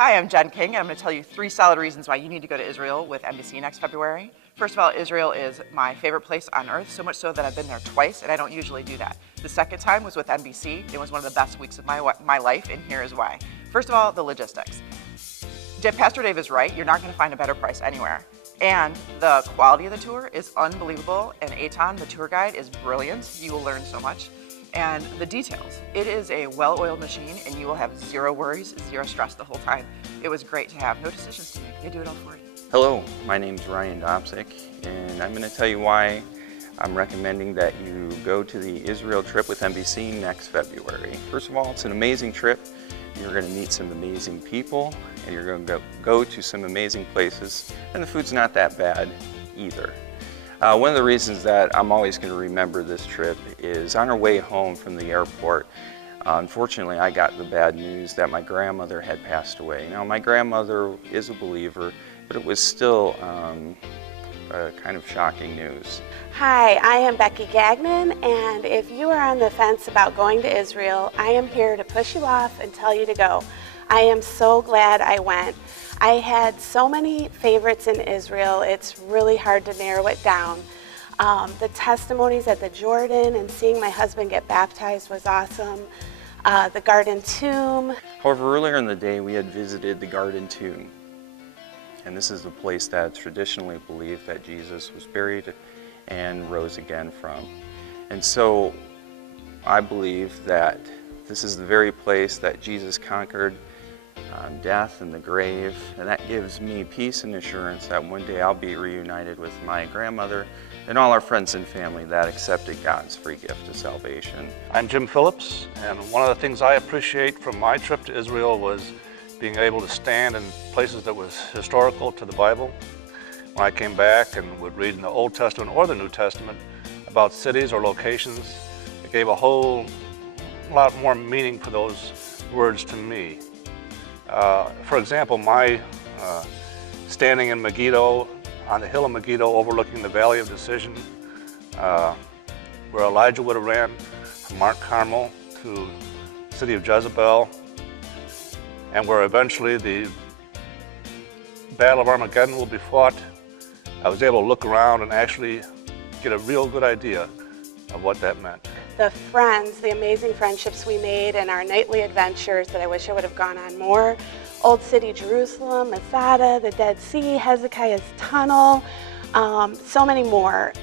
Hi, I'm Jen King, and I'm going to tell you 3 solid reasons why you need to go to Israel with NBC next February. First of all, Israel is my favorite place on earth, so much so that I've been there twice, and I don't usually do that. The second time was with NBC. It was one of the best weeks of my life, and here is why. First of all, the logistics. Pastor Dave is right. You're not going to find a better price anywhere. And the quality of the tour is unbelievable, and Eitan, the tour guide, is brilliant. You will learn so much. And the details. It is a well-oiled machine, and you will have zero worries, zero stress the whole time. It was great to have. No decisions to make. They do it all for you. Hello, my name's Ryan Dobzik, and I'm going to tell you why I'm recommending that you go to the Israel trip with NBC next February. First of all, it's an amazing trip. You're going to meet some amazing people, and you're going to go to some amazing places, and the food's not that bad either. One of the reasons that I'm always going to remember this trip is on our way home from the airport, unfortunately I got the bad news that my grandmother had passed away. Now my grandmother is a believer, but it was still kind of shocking news. Hi, I am Becky Gagnon, and if you are on the fence about going to Israel, I am here to push you off and tell you to go. I am so glad I went. I had so many favorites in Israel, it's really hard to narrow it down. The testimonies at the Jordan and seeing my husband get baptized was awesome. The Garden Tomb. However, earlier in the day we had visited the Garden Tomb. And this is the place that's traditionally believed that Jesus was buried and rose again from. And so I believe that this is the very place that Jesus conquered death and the grave, and that gives me peace and assurance that one day I'll be reunited with my grandmother and all our friends and family that accepted God's free gift of salvation. I'm Jim Phillips, and one of the things I appreciate from my trip to Israel was being able to stand in places that was historical to the Bible. When I came back and would read in the Old Testament or the New Testament about cities or locations, it gave a whole lot more meaning for those words to me. For example, my standing in Megiddo, on the hill of Megiddo overlooking the Valley of Decision, where Elijah would have ran from Mount Carmel to the city of Jezebel, and where eventually the Battle of Armageddon will be fought. I was able to look around and actually get a real good idea of what that meant. The friends, the amazing friendships we made, and our nightly adventures that I wish I would have gone on more. Old City Jerusalem, Masada, the Dead Sea, Hezekiah's Tunnel, so many more.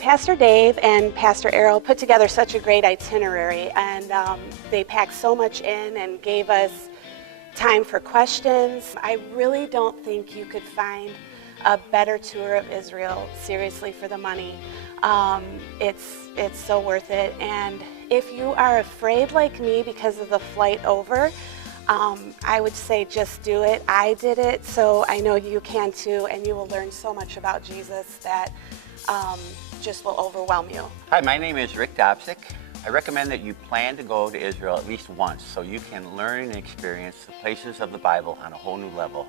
Pastor Dave and Pastor Errol put together such a great itinerary, and they packed so much in and gave us time for questions. I really don't think you could find a better tour of Israel, seriously, for the money. It's so worth it. And if you are afraid like me because of the flight over, I would say just do it. I did it, so I know you can too, and you will learn so much about Jesus that just will overwhelm you. Hi, my name is Rick Dobzik. I recommend that you plan to go to Israel at least once so you can learn and experience the places of the Bible on a whole new level.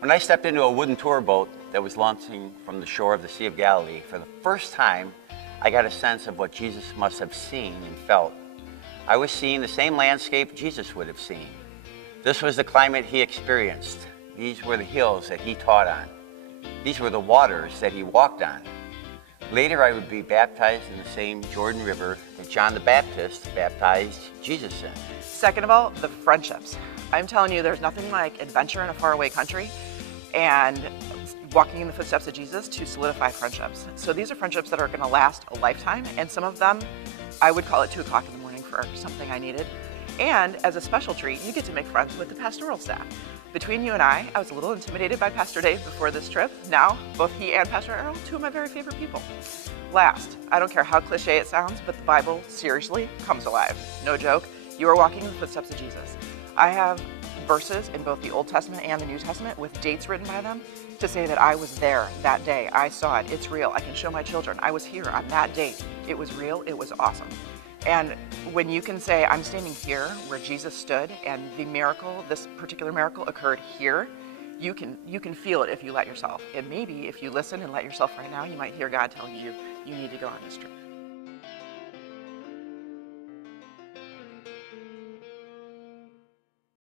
When I stepped into a wooden tour boat that was launching from the shore of the Sea of Galilee, for the first time, I got a sense of what Jesus must have seen and felt. I was seeing the same landscape Jesus would have seen. This was the climate he experienced. These were the hills that he taught on. These were the waters that he walked on. Later, I would be baptized in the same Jordan River that John the Baptist baptized Jesus in. Second of all, the friendships. I'm telling you, there's nothing like adventure in a faraway country and walking in the footsteps of Jesus to solidify friendships. So these are friendships that are going to last a lifetime, and some of them, I would call it 2 o'clock in the morning for something I needed. And as a special treat, you get to make friends with the pastoral staff. Between you and I was a little intimidated by Pastor Dave before this trip. Now, both he and Pastor Errol, 2 of my very favorite people. Last, I don't care how cliche it sounds, but the Bible, seriously, comes alive. No joke, you are walking in the footsteps of Jesus. I have verses in both the Old Testament and the New Testament with dates written by them to say that I was there that day. I saw it, it's real, I can show my children. I was here on that date. It was real, it was awesome. And when you can say, I'm standing here where Jesus stood and the miracle, this particular miracle occurred here, you can feel it if you let yourself. And maybe if you listen and let yourself right now, you might hear God telling you, you need to go on this trip.